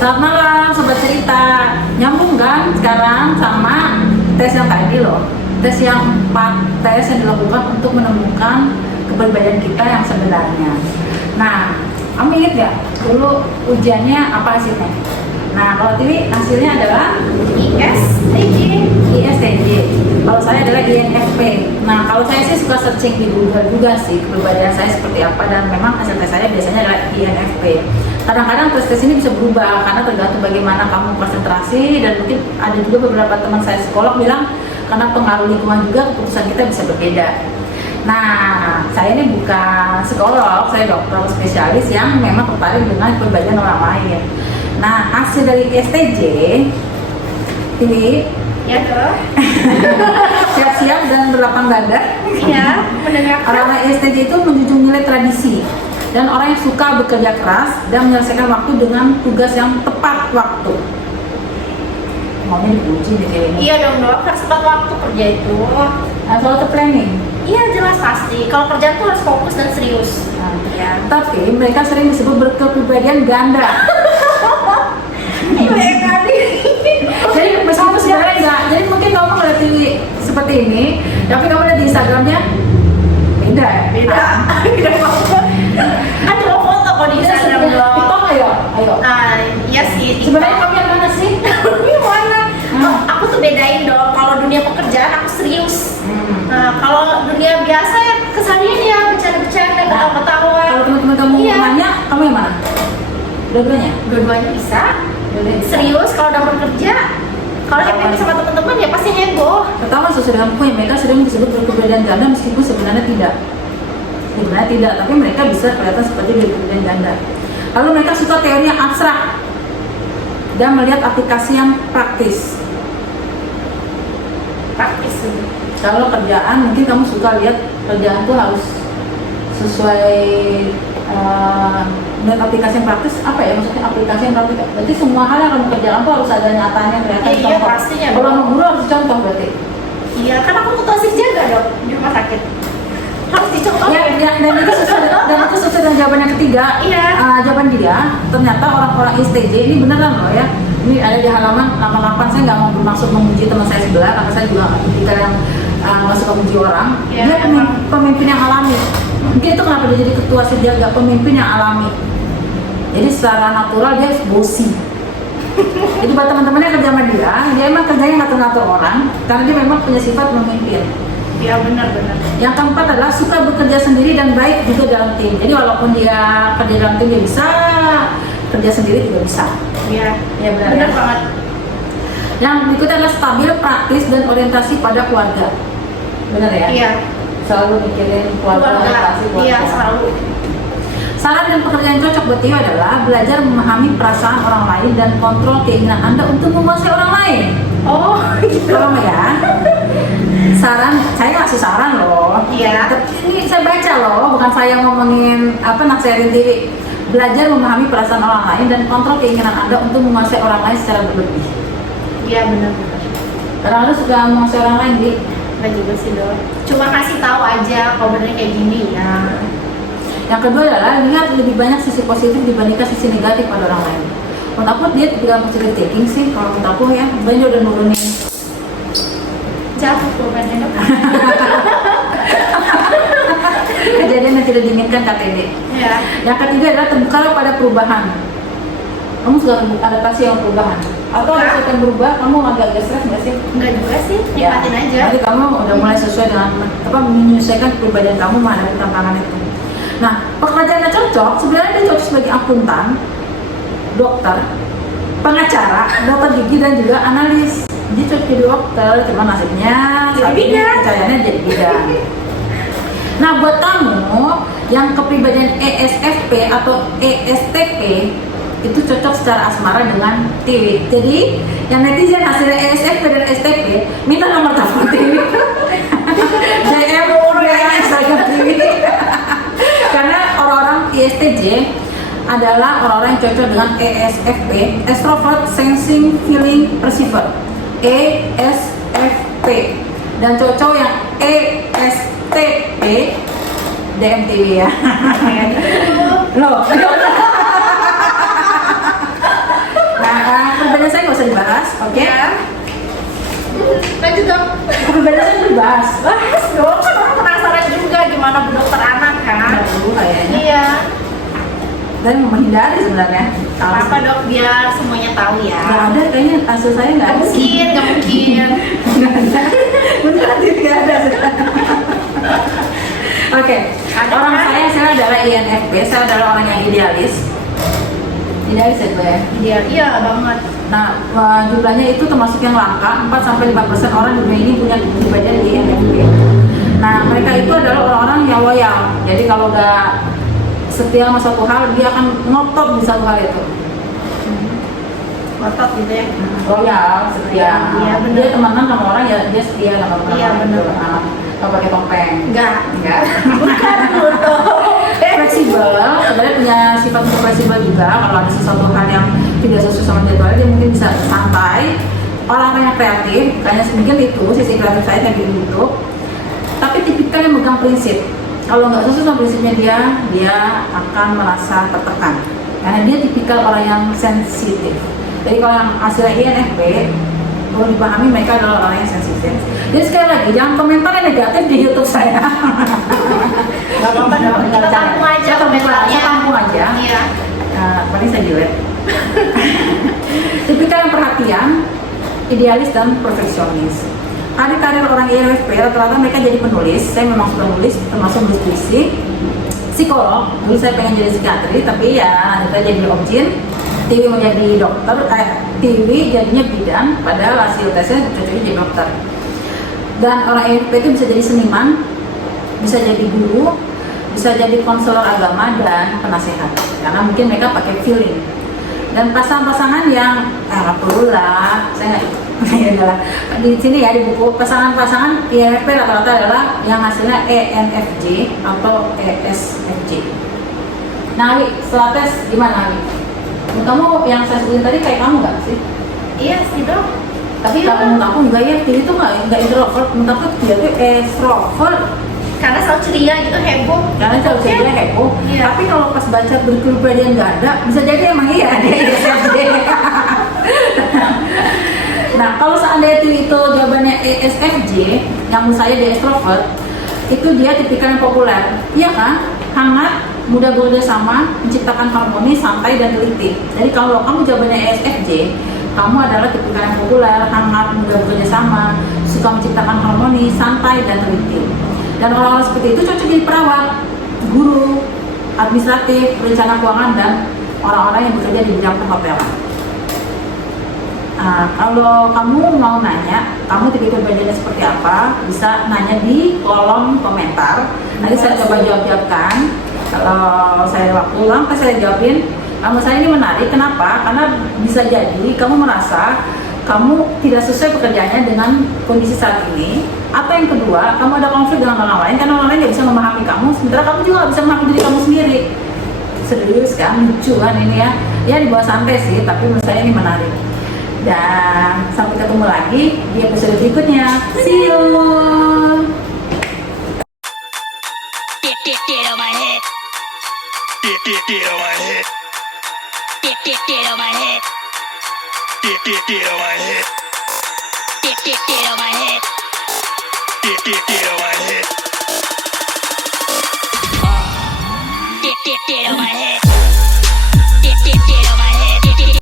Selamat malam Sobat Cerita. Nyambung kan sekarang sama tes yang tadi loh. Tes yang 4 tes yang dilakukan untuk menemukan kepribadian kita yang sebenarnya. Nah, kamu inget ya dulu ujiannya apa hasilnya? Nah, kalau Tiwi hasilnya adalah ISTJ. Kalau saya adalah INFP. Nah, kalau saya sih suka searching di Google juga sih kepribadian saya seperti apa, dan memang hasil tes saya biasanya adalah INFP. Kadang-kadang tes ini bisa berubah karena tergantung bagaimana kamu konsentrasi, dan mungkin ada juga beberapa teman saya psikolog bilang karena pengaruh lingkungan juga keputusan kita bisa berbeda. Nah, saya ini bukan psikolog, saya dokter spesialis yang memang tertarik dengan kepribadian orang lain. Nah, hasil dari ISTJ ini Ya dong. siap-siap dan berlapang dada. Iya, mendengarkan. Orang ISTJ itu menjunjung nilai tradisi dan orang yang suka bekerja keras dan menyelesaikan waktu dengan tugas yang tepat waktu. Maunya dipuji nih kayak ini. Iya dong dok, harus tepat waktu kerja itu. Nah, soal ke planning. Iya jelas pasti. Kalau kerjaan tuh harus fokus dan serius. Nah, Ya. tapi mereka sering disebut berkepribadian ganda. Iya kali. Jadi meskipun sebenarnya enggak, jadi mungkin kamu ngeliat TV seperti ini, tapi kamu lihat di Instagramnya beda. Beda. Beda banget. Kan cuma foto kok di Instagram dong. Kita ayo. Iya sih. Sebenarnya kamu yang mana sih? Ini mana? Oh, aku tuh bedain dong. Kalau dunia pekerjaan aku serius. Nah, kalau dunia biasa ya keseharian ya bercanda-bercanda, ketawa-ketawa. Kalau teman-teman kamu Iya. nanya, kamu yang mana? Dua-duanya? Dua-duanya bisa. Dua-duanya bisa. Serius kalau udah bekerja. Kalau happy sama teman-teman ya pasti heboh. Pertama, sesuai dengan poin, mereka sering disebut berkepribadian ganda meskipun sebenarnya tidak. Sebenarnya tidak, tapi mereka bisa kelihatan seperti berkepribadian ganda. Lalu mereka suka teori yang abstrak dan melihat aplikasi yang praktis. Praktis. Kalau kerjaan, mungkin kamu suka lihat kerjaan tuh harus sesuai melihat aplikasi yang praktis. Apa ya maksudnya aplikasi yang praktis? Berarti semua hal yang kamu kerjakan tuh harus ada nyatanya, kelihatan Iya, contoh. pastinya. Kalau anak guru harus contoh berarti. Iya, kan aku ketua jaga dong di rumah sakit. Harus dicontohin. Ya, dan itu sesuai dengan jawaban yang ketiga. Iya. Jawaban dia, ternyata orang-orang ISTJ ini beneran loh ya. Ini ada di halaman 88. Saya nggak mau bermaksud memuji teman saya sebelah, karena saya juga tipikal yang nggak suka memuji orang. Iya, Dia emang. pemimpin yang alami. Mungkin itu kenapa dia jadi ketua sejaga, pemimpin yang alami. Jadi secara natural dia bossy. Jadi buat teman-teman yang kerja sama dia emang kerjanya ngatur-ngatur orang, karena dia memang punya sifat memimpin. Iya benar-benar. Yang keempat adalah suka bekerja sendiri dan baik juga dalam tim. Jadi walaupun dia kerja dalam tim dia bisa, kerja sendiri juga bisa. Iya. Ya benar. Benar Ya? banget. Yang berikutnya adalah stabil, praktis, dan orientasi pada keluarga. Benar ya? Iya. Selalu mikirin keluarga, orientasi keluarga. Iya selalu. Saran dan pekerjaan yang cocok buat Tio adalah belajar memahami perasaan orang lain dan kontrol keinginan Anda untuk menguasai orang lain. Oh gitu. Tolong ya. Saran, saya ngasih saran loh. Iya. Ini saya baca loh, bukan saya ngomongin nasihatin diri. Belajar memahami perasaan orang lain dan kontrol keinginan Anda untuk menguasai orang lain secara berlebih. Iya benar-benar. Karena Anda suka menguasai orang lain, Di. Nggak juga sih dok. Cuma kasih tahu aja kalau benernya kayak gini ya. Yang kedua adalah lihat lebih banyak sisi positif dibandingkan sisi negatif pada orang lain. Menurut aku dia tidak positive thinking sih, kalau menurut aku ya, dia udah nurunin. Jatuh pulpennya dok. Kejadian yang tidak diinginkan KTD. Iya. Yang ketiga adalah terbuka pada perubahan. Kamu suka adaptasi yang perubahan? Atau ada sesuatu yang berubah, kamu agak stres nggak sih? Enggak juga sih, nikmatin aja. Nanti kamu udah mulai sesuai dengan menyesuaikan kepribadian kamu menghadapi tantangan itu. Nah, pekerjaan yang cocok sebenarnya dia cocok sebagai akuntan, dokter, pengacara, dokter gigi, dan juga analis. Dia cocok jadi dokter, cuma nasibnya Jadi bidan. percayaannya jadi bidan. Nah, buat kamu yang kepribadian ESFP atau ESTP itu cocok secara asmara dengan Tiwi. Jadi yang netizen hasilnya ESFP dan STP minta nomor telepon Tiwi. DM Instagram Tiwi. Karena orang-orang ISTJ adalah orang-orang yang cocok dengan ESFP, extrovert sensing feeling perceiver, ESFP, dan cocok yang ESTP DMTV ya. Loh. oke? Ya. Lanjut dong. Kebebasan bebas. Bahas dong, kan orang penasaran juga gimana bu dokter anak kan. Nggak perlu kayaknya. Iya. Dan menghindari sebenarnya. Apa dok biar semuanya tahu ya. Nggak ada kayaknya kasus saya nggak ada. Nggak mungkin. Nggak ada. Beneran tidak ada. Oke, Ada orang kan? saya adalah INFP, saya adalah orang yang idealis. Idealis ya gue ya. Iya banget. Nah, jumlahnya itu termasuk yang langka, 4-5% orang di dunia ini punya kepribadian di INFP. Nah, mereka itu adalah orang-orang yang loyal. Jadi kalau nggak setia sama suatu hal, dia akan ngotot di satu hal itu. Ngotot gitu ya. Loyal, setia. Iya, bener. Dia temenan sama orang ya dia setia sama orang. Iya, bener. Nggak pakai topeng. Enggak. Bukan. Fleksibel, sebenarnya punya sifat untuk fleksibel juga. Kalau ada sesuatu hal yang tidak sesuai sama jadwalnya, dia mungkin bisa santai. Orang-orang yang kreatif, kayaknya mungkin itu sisi kreatif saya kayak gitu. Tapi tipikal yang megang prinsip. Kalau nggak sesuai sama prinsipnya dia akan merasa tertekan. Karena dia tipikal orang yang sensitif. Jadi kalau yang hasilnya INFP, perlu dipahami mereka adalah orang yang sensitif. Jadi sekali lagi, jangan komentar yang negatif di YouTube saya. Gak apa-apa dong. Kita tampung aja komentarnya. Saya tampung aja. Iya. Paling saya jelek. Tipikal yang perhatian, idealis dan perfeksionis. Karir orang INFP rata-rata mereka jadi penulis. Saya memang suka nulis, termasuk nulis puisi. Psikolog, dulu saya pengen jadi psikiatri, tapi ya nanti jadi objin. Tiwi mau jadi dokter, Tiwi jadinya bidan, padahal hasil tesnya cocoknya jadi dokter. Dan orang INFP itu bisa jadi seniman, bisa jadi guru, bisa jadi konselor agama dan penasehat. Karena mungkin mereka pakai feeling. Dan pasangan-pasangan yang nggak perlu lah, saya nggak adalah di sini ya di buku pasangan-pasangan INFP rata-rata adalah yang hasilnya ENFJ atau ESFJ. Nah, Wi, setelah tes gimana, Wi? Kamu yang saya sebutin tadi kayak kamu nggak sih? Iya sih dok. Tapi Iya. kalau menurut aku enggak ya, dia itu nggak introvert, menurut aku dia tuh extrovert. Karena selalu ceria gitu heboh. Karena jauh dia heboh. Iya. Tapi kalau pas baca berkepribadian nggak ada, bisa jadi emang iya dia ESFJ. Nah, kalau seandainya itu jawabannya ESFJ, yang menurut saya dia extrovert, itu dia tipikal yang populer, iya kan? Hangat, mudah bekerja sama, menciptakan harmoni, santai dan teliti. Jadi kalau kamu jawabannya ESFJ, kamu adalah tipikal yang populer, hangat, mudah bekerja sama, suka menciptakan harmoni, santai dan teliti. Dan orang-orang seperti itu cocok jadi perawat, guru, administratif, perencana keuangan, dan orang-orang yang bekerja di bidang perhotelan. Nah, kalau kamu mau nanya, kamu tipikal kepribadiannya seperti apa, bisa nanya di kolom komentar. Nanti saya coba jawab-jawabkan. Kalau saya waktu luang, saya jawabin. Kamu saya ini menarik, kenapa? Karena bisa jadi kamu merasa kamu tidak sesuai pekerjaannya dengan kondisi saat ini. Atau yang kedua, kamu ada konflik dengan orang lain, karena orang lain tidak bisa memahami kamu, sementara kamu juga nggak bisa memahami diri kamu sendiri. Serius kan, lucu kan ini ya. Ya dibawa santai sih, tapi menurut saya ini menarik. Dan sampai ketemu lagi di episode berikutnya. See you. Get on my head. Get on my head. Get on my head. Get on my head. Get on my head. Get on my head.